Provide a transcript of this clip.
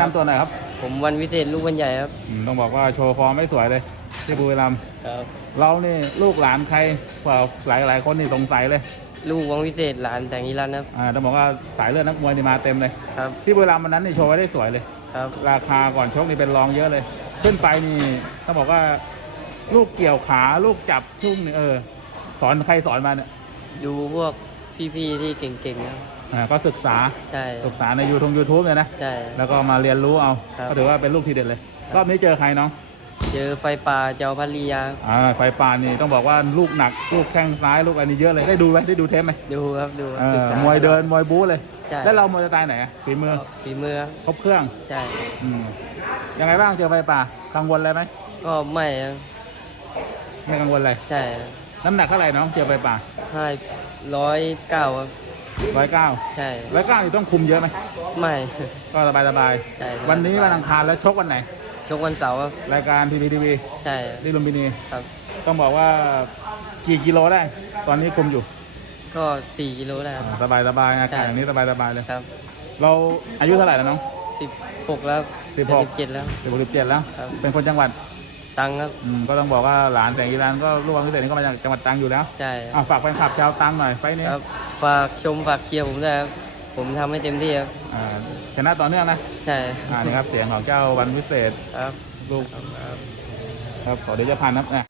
นำตัวหน่อยครับ ผมวันวิเศษลูกวันใหญ่ครับอืมต้องบอกว่าโชว์ฟอร์มไม่สวยเลยที่บุรีรัมย์ครับเรานี่ลูกหลานใครกว่าหลายหลายๆคนนี่สงสัยเลยลูกวังวิเศษหลานแสงนิรันดร์ครับอ่าต้องบอกว่าสายเลือดนักมวยนี่มาเต็มเลย ครับที่บุรีรัมย์วันนั้นนี่โชว์ไว้ได้สวยเลย ครับราคาก่อนชกนี่เป็นรองเยอะเลย ขึ้นไปนี่ต้องบอกว่าลูกเกี่ยวขาลูกจับทุ่งนี่เออ สอนใครสอนมาเนี่ยดูพวกพี่ๆที่เก่งๆครับ อ่าก็ศึกษาใช่ครัศึบกษาในยูทูบยูทูบเลยนะ ใช่ แล้วก็มาเรียนรู้เอาครับ ก็ถือว่าเป็นลูกทีเด็ดเลย รอบนี้เจอใครน้องเจอไฟป่าเจ้าพัทยาอ่าไฟป่านี่ต้องบอกว่าลูกหนัก ลูกแข้งซ้ายลูกอะไรนี่เยอะเลยได้ดูไหมได้ดูเทปไหมดูครับดูเอศึอกษามวยเดินมวยบู๊เลย ใช่แล้วเรามวยสไตล์ไหนอะฝีมือฝีมือครับครบเครื่องใช่ อืมยังไงบ้างเจอไฟป่ากังวลอะไรไหมก็ไม่ครับไม่กังวลอะไรใช่น้ำหนักเท่าไหร่น้องเจอไฟป่าให้ร้อยเก้าครับ ร้อยเก้าใช่ร้อยเก้านี่ต้องคุมเยอะไหมไม่ก็สบายสบายใช่วันนี้วันอังคารแล้วชกวันไหน ชกวันเสาร์ครับรายการทีวีทีวีใช่ที่ลุมพินีครับต้องบอกว่ากี่กิโลได้ ตอนนี้คุมอยู่ ก็สี่กิโลได้ครับสบายสบายอากาศใช่อย่างนี้สบายสบายเลยครับเราอายุเท่าไหร่แล้วน้องสิบหกแล้วสิบหกเจ็ดแล้วสิบหกสิบเจ็ดแล้วครับเป็นคนจังหวัด ตังค์ครับ อืมก็ต้องบอกว่าหลานแสงอีรานก็ลูกวังพิเศษนี่ก็มาจากจังหวัดตรังอยู่แล้วใช่อะฝากแฟนคลับชาวตรังหน่อยไฟล์นี้ครับฝากชมฝากเชียร์ผมด้วยครับผมทำให้เต็มที่ครับอ่าชนะต่อเนื่องนะใช่อ่านี่ครับเสียงของเจ้าวันพิเศษครับ ลูกครับขอเดชพันธ์ครับอะ